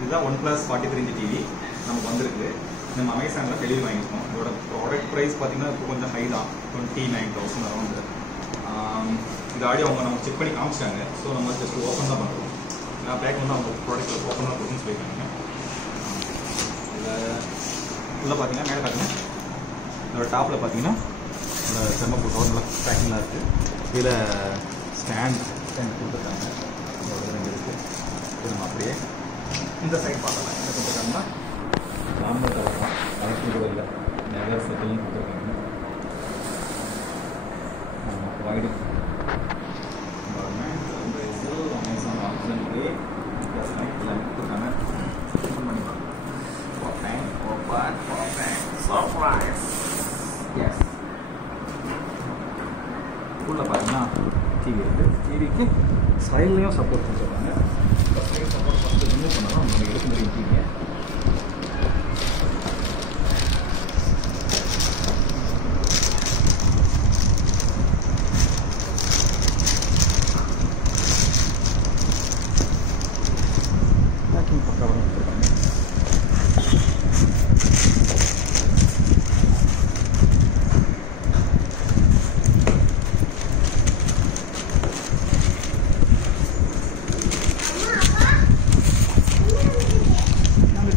இதுதான் OnePlus 43 inch TV நமக்கு வந்திருக்கு. நம்ம அமேசானில் டெலிவரி வாங்கியிருக்கோம். இதோட ப்ராடக்ட் ப்ரைஸ் பார்த்தீங்கன்னா இப்போ கொஞ்சம் ஹை தான், 29,000 அரௌண்டு. இது ஆடி அவங்க நம்ம செக் பண்ணி காமிச்சிட்டாங்க. ஸோ நம்ம ஜஸ்ட் ஓப்பன் தான் பண்ணுறோம். நான் பேக் வந்து அவங்க ப்ராடக்ட் ஓப்பனாக கொடுக்குன்னு சொல்லியிருக்காங்க. இதில் உள்ளே பார்த்தீங்கன்னா மேலே பார்த்தீங்கன்னா இதோட டாப்பில் பார்த்தீங்கன்னா இந்த தெர்மோகோல் கவர் நல்லா பேக்கிங்லாம் இருக்குது. இதில் ஸ்டாண்ட் கொடுத்துருக்காங்க. இதோட 2 இருக்குது. இது நம்ம அப்படியே இந்த சைட் பார்க்கலாம். என்ன கொடுத்துருக்காங்கன்னா நார்மல் கலர் தான், கலர்ஃபுல் கூட இல்லை, நிறைய செட்டிலும் கொடுத்துருக்காங்க. வைடு அமேசான் ஆப்ஷன் பே ப்ளஸ் லைட் எல்லாமே கொடுத்துருக்காங்க. ஓப்பன் பண்ணிக்கலாம். Open surprise. எஸ், உள்ள பார்த்தீங்கன்னா டிவி இருக்குது. டிவிக்கு சைட்லேயும் சப்போர்ட் கொடுத்துருக்காங்க. சைட் சப்போர்ட் ஃபஸ்ட்டு ரிமூவ் பண்ணாலும் நம்ம எடுக்க முடியும் டிவியை. பேக்கிங் பக்காவாக கொடுத்துருக்காங்க.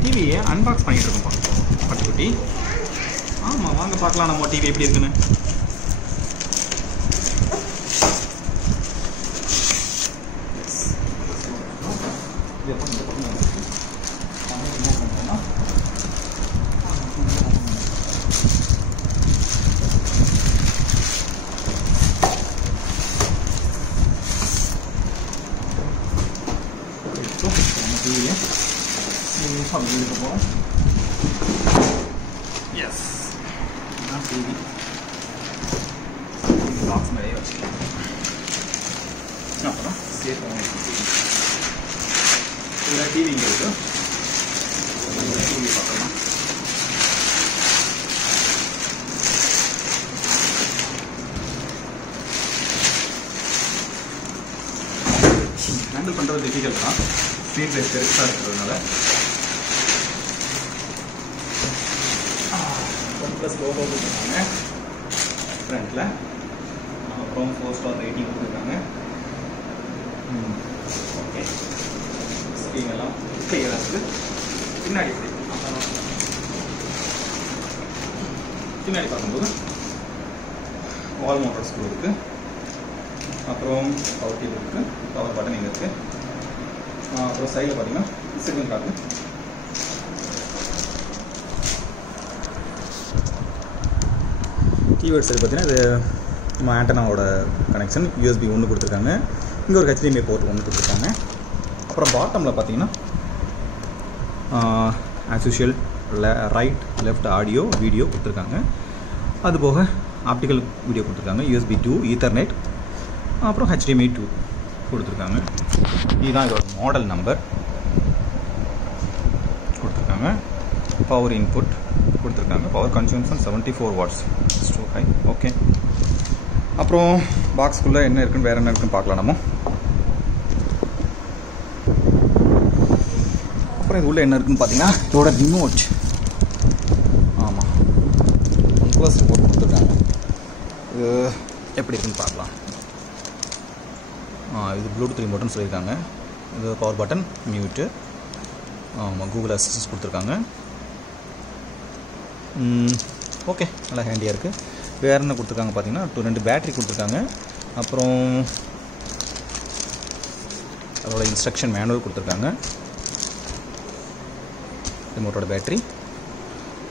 டிவியை அன்பாக்ஸ் பண்ணிட்டு இருக்கோம் பட்டுக்குட்டி. ஆமாம், வாங்க பார்க்கலாம் நம்ம டிவி எப்படி இருக்குன்னு. டிவியை எடுக்க போகிறோம். எஸ், இதுதான் டிவி. பாக்ஸ் நிறைய வச்சுக்கலாம். அப்புறம் சேஃப் இதில் டிவி இங்கே இருக்குது. டிவி பார்க்கலாம். ஹேண்டில் பண்ணுறது டிஃபிகல்ட் தான், ஸ்க்ரீன் சைஸ் பெருசாக இருக்கிறதுனால. OnePlus லோகோ கொடுத்துருக்காங்க ஃப்ரண்ட்டில். அப்புறம் 4 ஸ்டார் ரேட்டிங் கொடுத்துருக்காங்க. ஓகே, ஸ்க்ரீன் எல்லாம் கிளியராக இருக்குது. பின்னாடி பார்க்கும்போது வால் மவுண்டட் ஸ்க்ரூ இருக்குது. அப்புறம் பவர் கேபிள் இருக்குது, பவர் பட்டன் இங்கே இருக்குது. அப்புறம் சைடில் பார்த்தீங்கன்னா சிக்னல் கார்டு. கீவேர்ட்ஸ் பார்த்தீங்கன்னா இது நம்ம ஆண்டனாவோட கனெக்ஷன், USB 1 கொடுத்துருக்காங்க. இங்கே ஒரு HDMI போர்ட் 1 கொடுத்துருக்காங்க. அப்புறம் பாட்டமில் பார்த்தீங்கன்னா as usual right left audio video கொடுத்துருக்காங்க. அதுபோக ஆப்டிக்கல் வீடியோ கொடுத்துருக்காங்க. USB 2 ஈத்தர்நெட், அப்புறம் HDMI 2 கொடுத்துருக்காங்க. இதுதான் இதோட மாடல் நம்பர் கொடுத்துருக்காங்க. பவர் இன்புட் கொடுத்துருக்காங்க. Power consumption 74 watts, too high. Okay, அப்புறம் பாக்ஸ்குள்ளே என்ன இருக்குன்னு வேறு என்ன இருக்குன்னு பார்க்கலாம் நம்ம. அப்புறம் இது உள்ளே என்ன இருக்குன்னு பார்த்தீங்கன்னா இதோட ரிமோட். ஆமாம், OnePlus ரிமோட் கொடுத்துருக்காங்க. இது எப்படி இருக்குன்னு பார்க்கலாம். இது ப்ளூடூத் ரிமோட்னு சொல்லியிருக்காங்க. இது பவர் பட்டன், மியூட்டு, ஆமாம், கூகுள் அசிஸ்டன்ஸ் கொடுத்துருக்காங்க. ஓகே, நல்லா ஹேண்டியாக இருக்குது. வேறு என்ன கொடுத்துருக்காங்க பார்த்தீங்கன்னா 2 பேட்ரி கொடுத்துருக்காங்க. அப்புறம் அதோட இன்ஸ்ட்ரக்ஷன் மேனுவல் கொடுத்துருக்காங்க. ரிமோட்டோட பேட்ரி,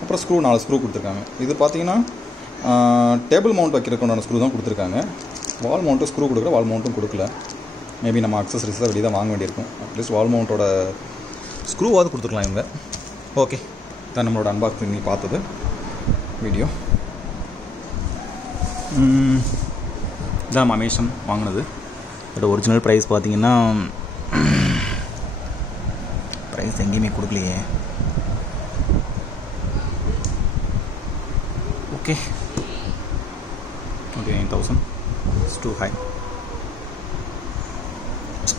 அப்புறம் ஸ்க்ரூ 4 ஸ்க்ரூ கொடுத்துருக்காங்க. இது பார்த்தீங்கன்னா டேபிள் மவுண்ட் வைக்கிறதுக்கான ஸ்க்ரூ தான் கொடுத்துருக்காங்க. வால் மவுண்ட்டும் ஸ்க்ரூ கொடுக்குற, வால் மவுண்ட்டும் கொடுக்கல. மேபி நம்ம அக்சஸரிஸாக வெளியே தான் வாங்க வேண்டியிருக்கும். அட்லீஸ்ட் வால் மவுண்ட்டோட ஸ்க்ரூவாவது கொடுத்துருக்கலாம் இவங்க. ஓகே, தான் நம்மளோட அன்பாக்சிங் நீ பார்த்தது வீடியோ. இதான் நம்ம அமேசான் வாங்கினது. பட் ஒரிஜினல் ப்ரைஸ் பார்த்தீங்கன்னா ப்ரைஸ் எங்கேயுமே கொடுக்கலையே. Okay, 29,000 it's too high,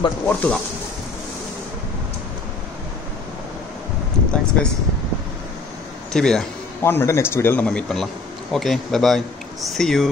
but worth தான். Thanks guys. டிவியை ஆன் பண்ணிட்டு நெக்ஸ்ட் வீடியோவில் நம்ம மீட் பண்ணலாம். Okay, bye bye, see you.